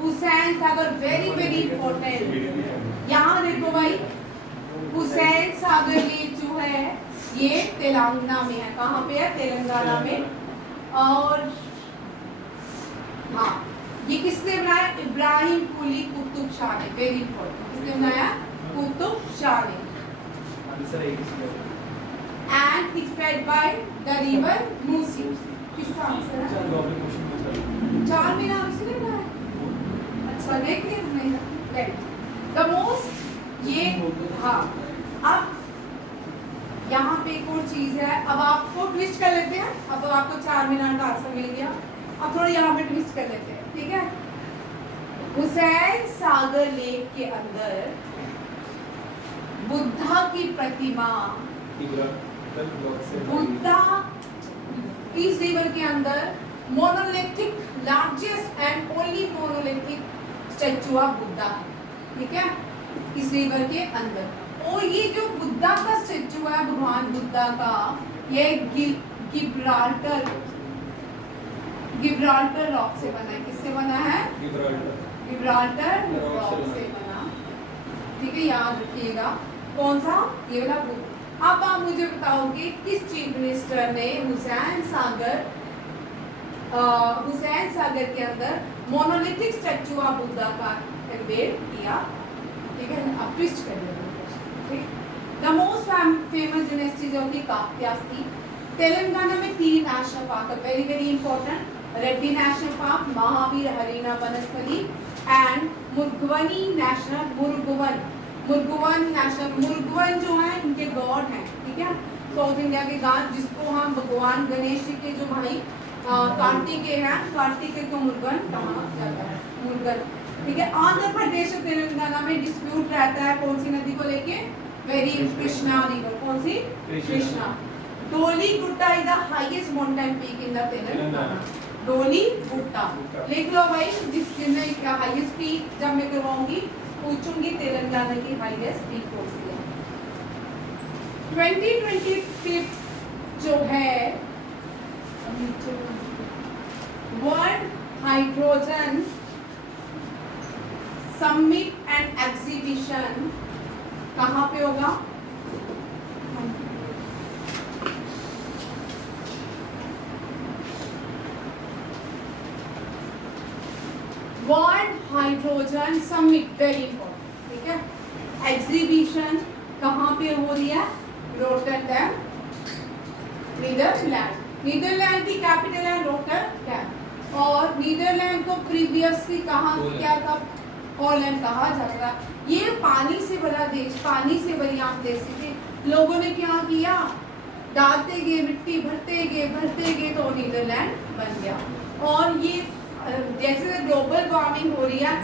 Hussain Sagar very very important. यहाँ देखो भाई, हुसैन सागर लेक जो है ये तेलंगाना में है। कहाँ पे है? तेलंगाना में। और हाँ, ये किसने बनाया? इब्राहिम कुली कुतुब शाह ने, वेरी इंपॉर्टेंट। किसने बनाया? कुतुब शाह ने। And it's fed by the river Musi. किसका आंसर है? चार मीनार उसने बनाया। अच्छा देख लिया तुमने। द मोस्ट ये, हाँ, अब यहाँ पे एक और चीज है। अब आपको ट्विस्ट कर लेते हैं। अब आपको चार मीनार का आंसर मिल गया, अब थोड़ा यहाँ पे ट्विस्ट कर लेते हैं, ठीक है। हुसैन सागर लेक के अंदर बुद्धा की प्रतिमा, बुद्धा इस रिवर के अंदर monolithic, largest and only monolithic statue of Buddha है, ठीक है, इस रिवर के अंदर। और ये जो बुद्धा का स्टैचू है, भगवान बुद्धा का, ये गिब्राल्टर रॉक से बना है। किससे बना है? गिब्राल्टर रॉक से बना, ठीक है, याद रखिएगा। कौन सा? ये वाला बुद्ध। अब आप मुझे बताओगे किस चीफ मिनिस्टर ने हुसैन सागर के अंदर मोनोलिथिक स्टैचू ऑफ बुद्धा का अनवेल किया, ठीक है। अब ट्विस्ट कर देंगे। द मोस्ट फेमस यूनिवर्सिटी जो थी काकतीयास थी। तेलंगाना में 3 नेशनल पार्क है, very very important. Reddy national park, Mahavir Harina Vanasthali and Mrugavani national, Mrugavan national. Mrugavan जो है इनके गॉड हैं, ठीक है, साउथ इंडिया के गॉड, जिसको हम भगवान गणेश जी के जो भाई कार्तिकेय हैं, कार्तिकेय को मुर्गन कहा जाता है, मुर्गन, ठीक है। आंध्र प्रदेश और तेलंगाना में डिस्प्यूट रहता है कौन सी नदी को लेके? Very Krishna river. कौन सी? कृष्णा। डोली Gutta is the highest mountain peak in the Telangana. डोली गुट्टा लिख लो भाई, जिस दिन में हाईएस्ट पीक जब मैं करवाऊंगी पूछूंगी तेलंगाना की हाईएस्ट पीक कौन सी है। 2025 जो है world hydrogen summit and exhibition कहाँ पे होगा? World hydrogen summit, very important, ठीक है। एग्जीबिशन कहाँ पे हो रही है? Rotterdam, Netherlands. नीदरलैंड की कैपिटल है रोटरडैम। और नीदरलैंड को प्रीवियसली कहाँ क्या था? हॉलैंड कहा जाता था। ये पानी से भरा देश, पानी से भरी आप देश थे। लोगों ने क्या किया? डालते गए, मिट्टी भरते गए तो नीदरलैंड बन गया। और ये जैसे ग्लोबल वार्मिंग हो रही है,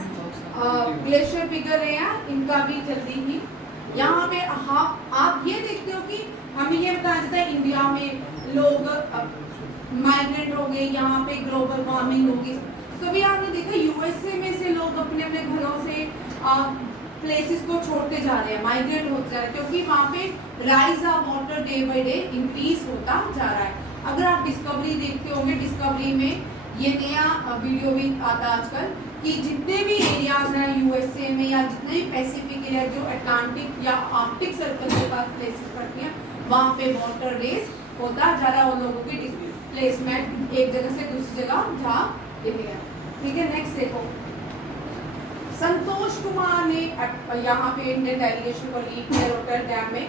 ग्लेशियर पिघल रहे हैं, इनका भी जल्दी ही यहाँ पे आप ये देखते हो कि हमें ये बताया जाता है इंडिया में लोग माइग्रेंट हो गए, यहाँ पे ग्लोबल वार्मिंग होगी। कभी आपने देखा यूएसए में से लोग अपने अपने घरों से प्लेसेस को छोड़ते जा रहे हैं, माइग्रेट होते जा रहे हैं, क्योंकि वहाँ पे rise of water day by day increase होता जा रहा है। अगर आप डिस्कवरी देखते होंगे, डिस्कवरी में ये नया वीडियो भी आता है आजकल कि जितने भी एरियाज हैं यूएसए में या जितने भी पैसिफिक एरिया जो अटलांटिक या आर्कटिक सर्कल के पास प्लेसेस पड़ती हैं, वहाँ पे वाटर रेस होता जा रहा है, उन लोगों की डिस्प्लेसमेंट एक जगह से दूसरी जगह जा रही है। ठीक है, नेक्स्ट देखो, संतोष कुमार ने यहाँ पे इंडियन डेलीगेशन को लीड किया रॉटरडैम में,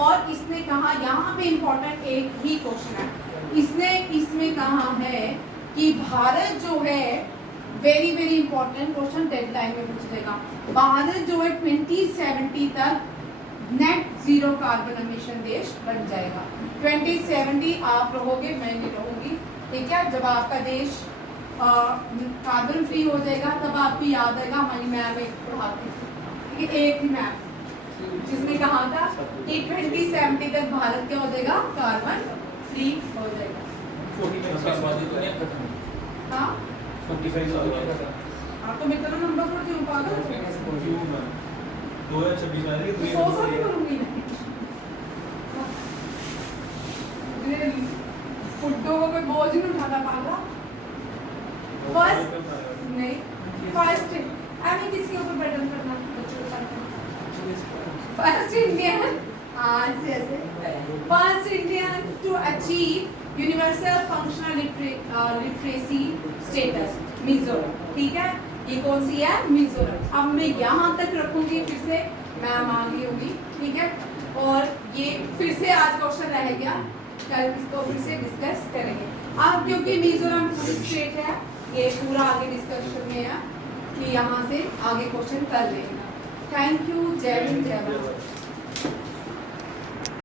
और इसने कहा, यहाँ पे इम्पोर्टेंट एक ही क्वेश्चन है, इसने इसमें कहा है कि भारत जो है, very very important question deadline में पूछ देगा, भारत जो है 2070 तक नेट जीरो कार्बन एमिशन देश बन जाएगा। 2070 आप रहोगे, मैं नहीं रहूंगी, ठीक है। जब आपका देश कार्बन फ्री हो जाएगा तब आपको याद आएगा, हमारी मैम एक पढ़ाती थी, एक ही मैम जिसने कहा था कि 2070 तक भारत क्या हो जाएगा, कार्बन फ्री हो जाएगा। हाँ, 45 आप तो मैं तेरा नंबर पढ़ती हूँ, पागल 2026 में आएगी, 100 साल की करूँगी नहीं, फुट्टो को कोई बोझ नहीं उठाता पागल। फर्स्ट नहीं, फर्स्ट अभी किसके ऊपर पैटर्न करना, फर्स्ट इंडियन, आज ऐसे first Indian to achieve universal functional literacy status, Mizoram. ठीक है, ये कौन सी है, मिजोरम। अब मैं यहाँ तक रखूंगी, फिर से मैम आ गई होगी, ठीक है। और ये फिर से आज क्वेश्चन रह गया, कल इसको फिर से डिस्कस करेंगे। अब क्योंकि मिजोरम पूरी स्टेट है, ये पूरा आगे डिस्कशन में है कि यहाँ से आगे क्वेश्चन कर लेंगे। थैंक यू, जय हिंद, जय भारत।